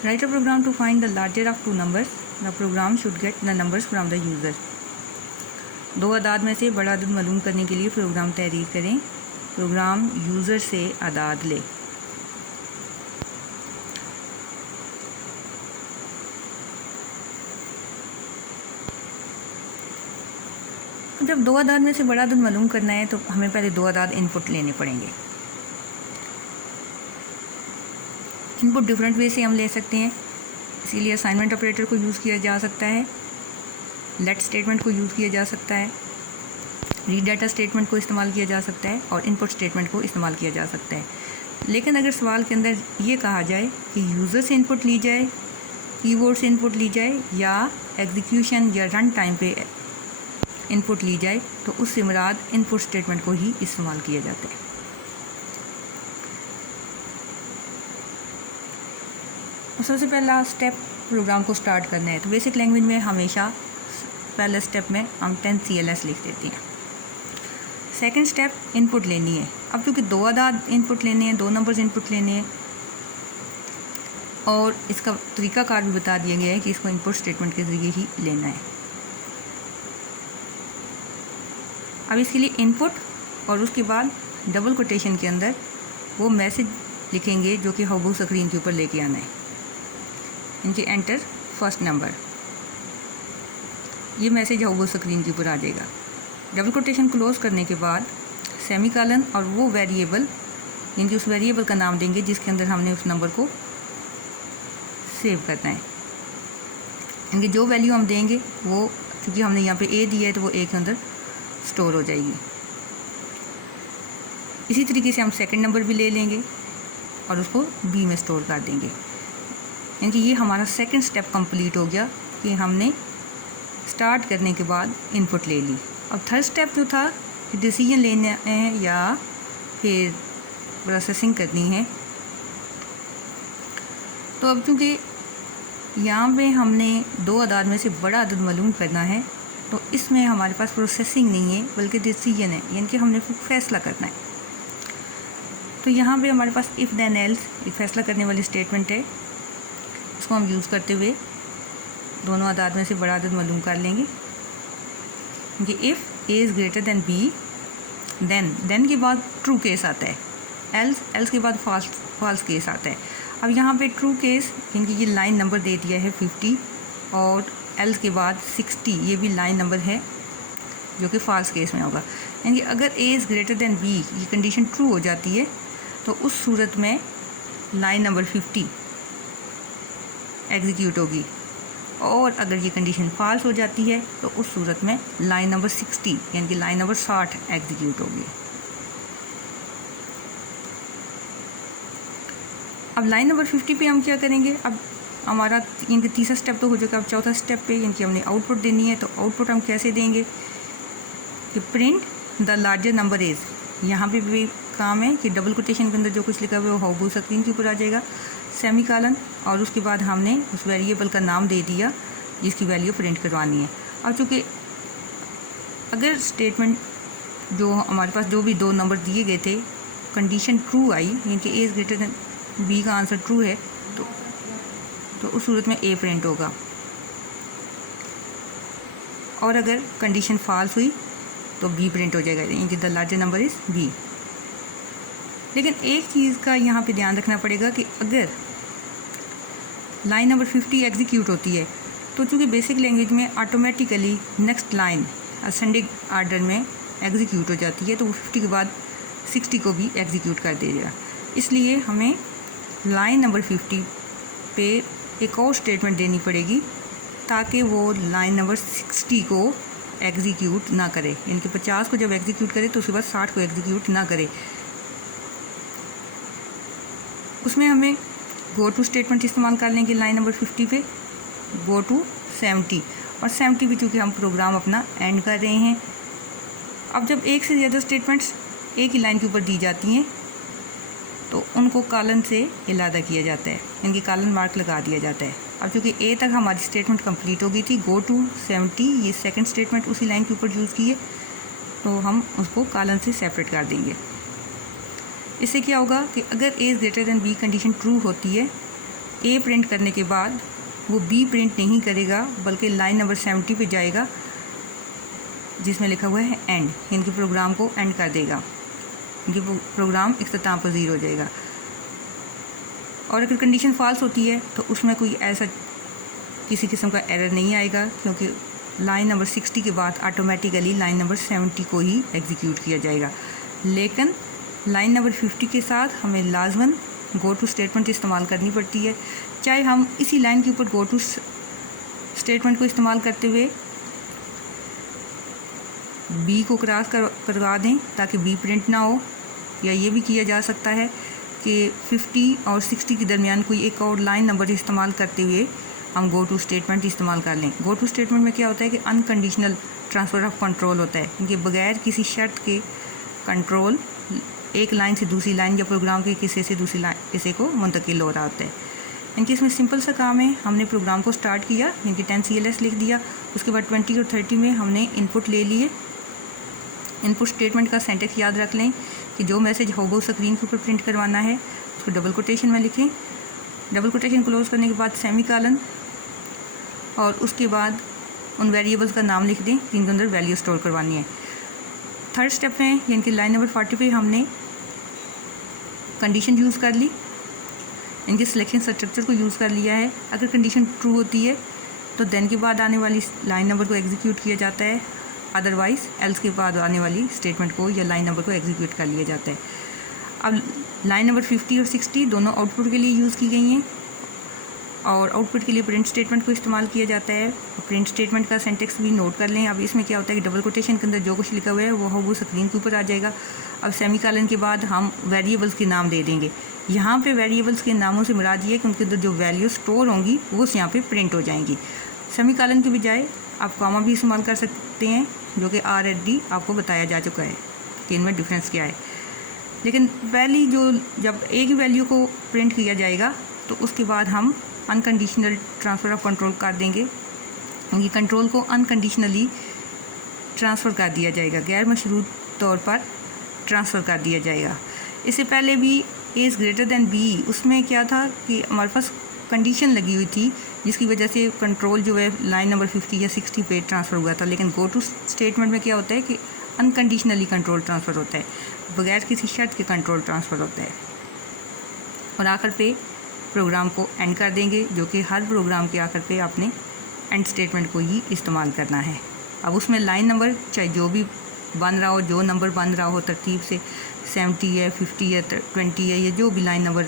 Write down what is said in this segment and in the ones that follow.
Write a program to find the larger of two numbers. The program should get the numbers from the user. दो अदाद में से बड़ा अदद मालूम करने के लिए प्रोग्राम तहरीर करें. प्रोग्राम यूज़र से अदाद ले. जब दो अदाद में से बड़ा अदद मालूम करना है तो हमें पहले दो अदाद इनपुट लेने पड़ेंगे. इनपुट डिफरेंट वे से हम ले सकते हैं, इसीलिए असाइनमेंट ऑपरेटर को यूज़ किया जा सकता है, लेट स्टेटमेंट को यूज़ किया जा सकता है, रीड डाटा स्टेटमेंट को इस्तेमाल किया जा सकता है और इनपुट स्टेटमेंट को इस्तेमाल किया जा सकता है. लेकिन अगर सवाल के अंदर ये कहा जाए कि यूज़र से इनपुट ली जाए, कीबोर्ड से इनपुट ली जाए या एग्जीक्यूशन या रन टाइम पे इनपुट ली जाए, तो उससे मुराद इनपुट स्टेटमेंट को ही इस्तेमाल किया जाता है. सबसे पहला स्टेप प्रोग्राम को स्टार्ट करना है तो बेसिक लैंग्वेज में हमेशा पहले स्टेप में हम 10 CLS लिख देते हैं. सेकंड स्टेप इनपुट लेनी है. अब क्योंकि दो अदाद इनपुट लेने हैं, दो नंबर्स इनपुट लेने हैं और इसका तरीक़ाकार भी बता दिया गया है कि इसको इनपुट स्टेटमेंट के ज़रिए ही लेना है. अब इसके लिए इनपुट और उसके बाद डबल कोटेशन के अंदर वो मैसेज लिखेंगे जो कि हबू स्क्रीन के ऊपर लेके आना है. इनके एंटर फर्स्ट नंबर, ये मैसेज हबू स्क्रीन के ऊपर आ जाएगा. डबल कोटेशन क्लोज करने के बाद सेमीकोलन और वो वेरिएबल, इनके उस वेरिएबल का नाम देंगे जिसके अंदर हमने उस नंबर को सेव करना है. इनकी जो वैल्यू हम देंगे वो, क्योंकि हमने यहाँ पे ए दिया है तो वो ए के अंदर स्टोर हो जाएगी. इसी तरीके से हम सेकंड नंबर भी ले लेंगे और उसको बी में स्टोर कर देंगे. यानी ये हमारा सेकंड स्टेप कंप्लीट हो गया कि हमने स्टार्ट करने के बाद इनपुट ले ली. अब थर्ड स्टेप जो था कि डिसीजन लेना है या फिर प्रोसेसिंग करनी है. तो अब चूँकि यहाँ पे हमने दो अदाद में से बड़ा अदद मालूम करना है तो इसमें हमारे पास प्रोसेसिंग नहीं है बल्कि डिसीजन है, यानी कि हमने फैसला करना है. तो यहाँ पे हमारे पास इफ़ देन एल्स एक फ़ैसला करने वाली स्टेटमेंट है. इसको हम यूज़ करते हुए दोनों अदाद में से बड़ा अदद मालूम कर लेंगे. कि if A is greater than B, then के बाद ट्रू केस आता है, एल्स के बाद फॉल्स केस आता है. अब यहाँ पे ट्रू केस, इनकी ये लाइन नंबर दे दिया है 50 और एल्स के बाद 60, ये भी लाइन नंबर है जो कि फॉल्स केस में होगा. यानी कि अगर A is greater than B ये कंडीशन ट्रू हो जाती है तो उस सूरत में लाइन नंबर 50 एग्जीक्यूट होगी और अगर ये कंडीशन फॉल्स हो जाती है तो उस सूरत में लाइन नंबर 60 यानी कि लाइन नंबर 60 एग्जीक्यूट होगी. अब लाइन नंबर 50 पे हम क्या करेंगे, अब हमारा इनका तीसरा स्टेप तो हो जाएगा. अब चौथा स्टेप पे इनकी हमने आउटपुट देनी है. तो आउटपुट हम कैसे देंगे कि print the larger number is. यहाँ पे भी काम है कि डबल कोटेशन के अंदर जो कुछ लिखा हुआ है वो हबू स्क्रीन के ऊपर आ जाएगा, सेमीकोलन और उसके बाद हमने उस वेरिएबल का नाम दे दिया जिसकी वैल्यू प्रिंट करवानी है. अब चूँकि अगर स्टेटमेंट जो हमारे पास जो भी दो नंबर दिए गए थे कंडीशन ट्रू आई, यानी कि A is greater than B का आंसर ट्रू है तो उस सूरत में ए प्रिंट होगा और अगर कंडीशन फॉल्स हुई तो बी प्रिंट हो जाएगा, यानी कि the larger number is B. लेकिन एक चीज़ का यहाँ पे ध्यान रखना पड़ेगा कि अगर लाइन नंबर 50 एग्जीक्यूट होती है तो चूँकि बेसिक लैंग्वेज में automatically next line ascending order में एग्जीक्यूट हो जाती है तो वो 50 के बाद 60 को भी एग्जीक्यूट कर देगा. इसलिए हमें लाइन नंबर 50 पे एक और स्टेटमेंट देनी पड़ेगी ताकि वो लाइन नंबर 60 को एग्जीक्यूट ना करे, यानी कि 50 को जब एग्जीक्यूट करे तो उसके बाद 60 को एग्जीक्यूट ना करे. उसमें हमें गो टू स्टेटमेंट इस्तेमाल कर लेंगे लाइन नंबर 50 पे, गो टू 70 और 70 भी चूँकि हम प्रोग्राम अपना एंड कर रहे हैं. अब जब एक से ज़्यादा स्टेटमेंट्स एक ही लाइन के ऊपर दी जाती हैं तो उनको कॉलन से इलादा किया जाता है, इनकी कॉलन मार्क लगा दिया जाता है. अब चूँकि ए तक हमारी स्टेटमेंट कंप्लीट हो गई थी, गो टू 70 ये सेकंड स्टेटमेंट उसी लाइन के ऊपर यूज़ की है तो हम उसको कॉलन से सेपरेट कर देंगे. इससे क्या होगा कि अगर A is greater than B condition true होती है ए प्रिंट करने के बाद वो बी प्रिंट नहीं करेगा, बल्कि लाइन नंबर 70 पे जाएगा जिसमें लिखा हुआ है एंड, इनके प्रोग्राम को एंड कर देगा, इनके प्रोग्राम इख्तिताम पजीर हो जाएगा। और अगर कंडीशन फॉल्स होती है तो उसमें कोई ऐसा किसी किस्म का एरर नहीं आएगा, क्योंकि लाइन नंबर 60 के बाद ऑटोमेटिकली लाइन नंबर 70 को ही एग्जीक्यूट किया जाएगा। लेकिन लाइन नंबर 50 के साथ हमें लाजमन गो टू स्टेटमेंट इस्तेमाल करनी पड़ती है, चाहे हम इसी लाइन के ऊपर गो टू स्टेटमेंट को इस्तेमाल करते हुए बी को क्रॉस करवा दें ताकि बी प्रिंट ना हो, या ये भी किया जा सकता है कि 50 और 60 के दरमियान कोई एक और लाइन नंबर इस्तेमाल करते हुए हम गो टू स्टेटमेंट इस्तेमाल कर लें। गो टू स्टेटमेंट में क्या होता है कि अनकंडीशनल ट्रांसफ़र ऑफ कंट्रोल होता है, इनके बगैर किसी शर्त के कंट्रोल एक लाइन से दूसरी लाइन या प्रोग्राम के किसी से दूसरी किसी को मुंतकिल हो रहा होता है। इनके इसमें सिंपल सा काम है, हमने प्रोग्राम को स्टार्ट किया, इनके 10 CLS लिख दिया, उसके बाद 20 और 30 में हमने इनपुट ले लिए। इनपुट स्टेटमेंट का सेंटेक्स याद रख लें कि जो मैसेज होगा स्क्रीन के ऊपर प्रिंट करवाना है उसको डबल कोटेशन में लिखें, डबल कोटेशन क्लोज करने के बाद सेमीकोलन, और उसके बाद उन वेरिएबल्स का नाम लिख दें जिनके अंदर वैल्यू स्टोर करवानी है। थर्ड स्टेप में यानी कि लाइन नंबर 40 पे हमने कंडीशन यूज़ कर ली, इनके सिलेक्शन स्ट्रक्चर को यूज़ कर लिया है। अगर कंडीशन ट्रू होती है तो देन के बाद आने वाली लाइन नंबर को एग्जीक्यूट किया जाता है, अदरवाइज़ एल्स के बाद आने वाली स्टेटमेंट को या लाइन नंबर को एग्जीक्यूट कर लिया जाता है। अब लाइन नंबर 50 और 60 दोनों आउटपुट के लिए यूज़ की गई हैं, और आउटपुट के लिए प्रिंट स्टेटमेंट को इस्तेमाल किया जाता है। प्रिंट स्टेटमेंट का सेंटेक्स भी नोट कर लें। अब इसमें क्या होता है कि डबल कोटेशन के अंदर जो कुछ लिखा हुआ है वो स्क्रीन के ऊपर आ जाएगा। अब सेमीकोलन के बाद हम वेरिएबल्स के नाम दे देंगे। यहाँ पे वेरिएबल्स के नामों से मुराद ये है कि उनके अंदर जो वैल्यू स्टोर होंगी वो यहाँ पे प्रिंट हो जाएंगी। सेमीकोलन के बजाय आप कॉमा भी इस्तेमाल कर सकते हैं, जो कि R&D आपको बताया जा चुका है कि इनमें डिफरेंस क्या है। लेकिन पहली जो जब एक ही वैल्यू को प्रिंट किया जाएगा तो उसके बाद हम अनकंडीशनल ट्रांसफ़र ऑफ कंट्रोल कर देंगे, क्योंकि कंट्रोल को अनकंडीशनली ट्रांसफ़र कर दिया जाएगा, गैर मशरूत तौर पर ट्रांसफ़र कर दिया जाएगा। इससे पहले भी A is greater then B, उसमें क्या था कि हमारे पास कंडीशन लगी हुई थी जिसकी वजह से कंट्रोल जो है लाइन नंबर 50 या 60 पे ट्रांसफ़र हुआ था। लेकिन गो टू स्टेटमेंट में क्या होता है कि अनकंडीशनली कंट्रोल ट्रांसफ़र होता है, बगैर किसी शर्त के कंट्रोल ट्रांसफ़र होता है। और आखिर पे प्रोग्राम को एंड कर देंगे, जो कि हर प्रोग्राम के आखिर पे आपने एंड स्टेटमेंट को ही इस्तेमाल करना है। अब उसमें लाइन नंबर चाहे जो भी बन रहा हो, जो नंबर बन रहा हो तरतीब से, 70 है, 50 है, 20 है, या जो भी लाइन नंबर,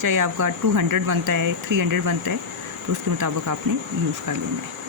चाहे आपका 200 बनता है, 300 बनता है, तो उसके मुताबिक आपने यूज़ कर लेना है।